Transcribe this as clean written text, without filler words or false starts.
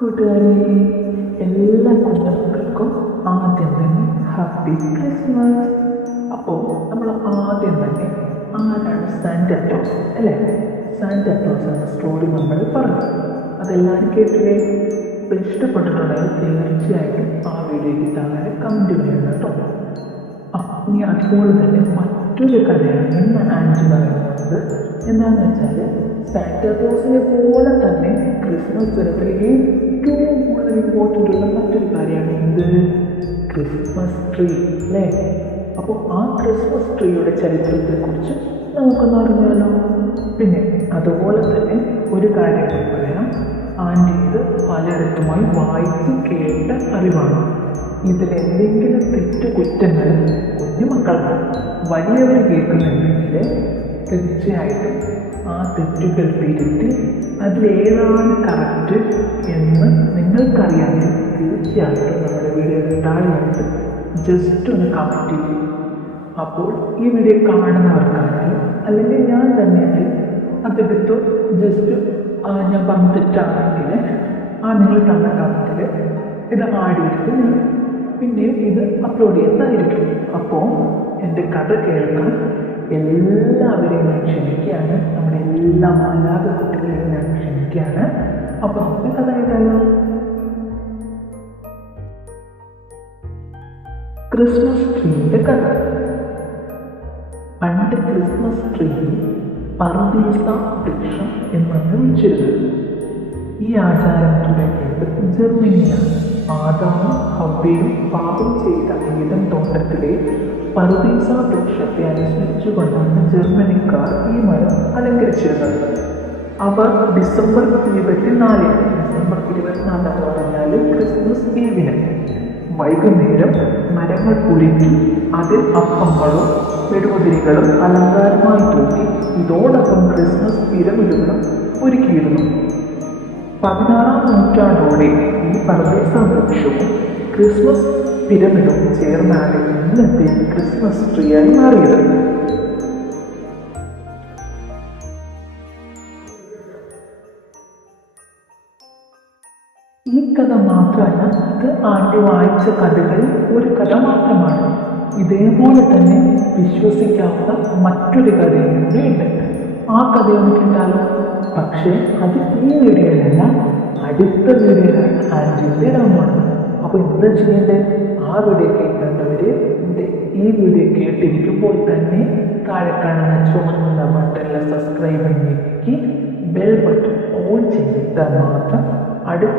കൂട്ടുകാരെ, എല്ലാ കുഞ്ഞുമക്കൾക്കും ആദ്യം തന്നെ ഹാപ്പി ക്രിസ്മസ്. അപ്പോൾ നമ്മൾ ആദ്യം തന്നെ ആരാണ് സാന്റാക്ലോസ് അല്ലേ? സാന്റാക്ലോസ് എന്ന സ്റ്റോറി നമ്മൾ പറഞ്ഞു, അതെല്ലാവരും കേട്ടില്ലേ? അപ്പോൾ ഇഷ്ടപ്പെട്ടിട്ടുണ്ടെങ്കിൽ തീർച്ചയായിട്ടും ആ വീഡിയോയ്ക്ക് താഴെ കമൻറ്റ് ചെയ്യണം കേട്ടോ. ഇനി അതുപോലെ തന്നെ മറ്റൊരു കഥയാണ് ഇന്ന് ആൻറ്റി പറയുന്നത്. എന്താണെന്ന് വെച്ചാൽ, സാന്റാക്ലോസിനെ പോലെ തന്നെ ക്രിസ്മസ് ദിനത്തിൽ ഏറ്റവും കൂടുതൽ ഇമ്പോർട്ടൻ്റ് ഉള്ള മറ്റൊരു കാര്യമാണ് ഇത് ക്രിസ്മസ് ട്രീ അല്ലേ? അപ്പോൾ ആ ക്രിസ്മസ് ട്രീയുടെ ചരിത്രത്തെക്കുറിച്ച് നമുക്കൊന്ന് അറിഞ്ഞാലോ. പിന്നെ അതുപോലെ തന്നെ ഒരു കാര്യം പറയാം, ആൻറ്റി ഇത് പലയിടത്തുമായി വായിച്ച് കേട്ട അറിവാണ്. ഇതിലെന്തെങ്കിലും തെറ്റുകുറ്റങ്ങൾ കുഞ്ഞുമക്കൾക്ക് വലിയവർ കേൾക്കുന്നുണ്ടെങ്കിൽ തീർച്ചയായിട്ടും ആ തെറ്റുകൾ തിരുത്തി അതിലേതാണ് കറക്റ്റ് എന്ന് നിങ്ങൾക്കറിയാമെങ്കിൽ തീർച്ചയായിട്ടും നമ്മുടെ വീഡിയോയുടെ താഴെയായിട്ട് ജസ്റ്റ് ഒന്ന് കമൻറ്റ് ചെയ്യും. അപ്പോൾ ഈ വീഡിയോ കാണുന്നവർക്കാണെങ്കിലും അല്ലെങ്കിൽ ഞാൻ തന്നെയാണെങ്കിൽ അതെടുത്ത് ജസ്റ്റ് ഞാൻ പറഞ്ഞ തെറ്റാണെങ്കിൽ നിങ്ങൾ തന്ന കമൻറ്റിൽ ഇത് ആഡ് ചെയ്തിട്ട് ഞാൻ പിന്നെയും ഇത് അപ്ലോഡ് ചെയ്യുന്നതായിരിക്കും. അപ്പോൾ എൻ്റെ കഥ കേൾക്കാൻ എല്ലാവരെയും ഞാൻ ക്ഷണിക്കുകയാണ്, നമ്മുടെ എല്ലാ മാലാഖ കുട്ടികളെയും ഞാൻ ക്ഷണിക്കുകയാണ്. അപ്പോൾ നമുക്ക് കഥ കേട്ടാലോ. ക്രിസ്മസ് ട്രീയുടെ കഥ. പണ്ട് ക്രിസ്മസ് ട്രീ പറുദീസ വൃക്ഷം എന്നാണ് വിളിച്ചിരുന്നത്. ഈ ആചാരം തുടങ്ങിയത് ജർമ്മനിയാണ്. ആദാമും ഹവ്വയും പാപം ചെയ്ത ഏദൻ തോട്ടത്തിലെ പറുദീസ വൃക്ഷത്തെ അനുസ്മരിച്ചുകൊണ്ടാണ് ജർമ്മനിക്കാർ ഈ മരം അലങ്കരിച്ചിരുന്നത്. അവർ ഡിസംബർ 24 എന്ന് പറഞ്ഞാൽ ക്രിസ്മസ് ഈവിന് വൈകുന്നേരം മരങ്ങൾ ഉരുക്കി അതിൽ അപ്പങ്ങളും മെഴുകുതിരികളും അലങ്കാരമായി തൂക്കി ഇതോടൊപ്പം ക്രിസ്മസ് പിരമിഡുകളും ഒരുക്കിയിരുന്നു. 16-ാം നൂറ്റാണ്ടോടെ ഈ പറുദീസ വൃക്ഷവും ക്രിസ്മസ് പിരമിഡും ചേർന്നാണ് ഇന്നത്തെ ക്രിസ്മസ് ട്രീയായി മാറിയത്. ഈ കഥ മാത്രമല്ല, ഇത് ആദ്യം വായിച്ച കഥകളിൽ ഒരു കഥ മാത്രമാണ്. ഇതേപോലെ തന്നെ വിശ്വസിക്കാവുന്ന മറ്റൊരു കഥയും കൂടി ഉണ്ട്. ആ കഥയൊന്നും കേട്ടാലോ? പക്ഷേ അത് ഈ വീഡിയോയിലല്ല, അടുത്ത വീഡിയോയിലാണ് ആൻറ്റിയുടെ ഇടാൻ പോകുന്നത്. അപ്പോൾ എന്താ ചെയ്യേണ്ടത്? ആ വീഡിയോ കേൾക്കേണ്ടവർ ഈ വീഡിയോ കേട്ടിരിക്കുമ്പോൾ തന്നെ താഴെ കാണുന്ന ചുവന്ന ബട്ടണിലെ സബ്സ്ക്രൈബ് ഞെക്കി ബെൽ ബട്ടൺ ഓൺ ചെയ്താൽ മാത്രം അടുത്ത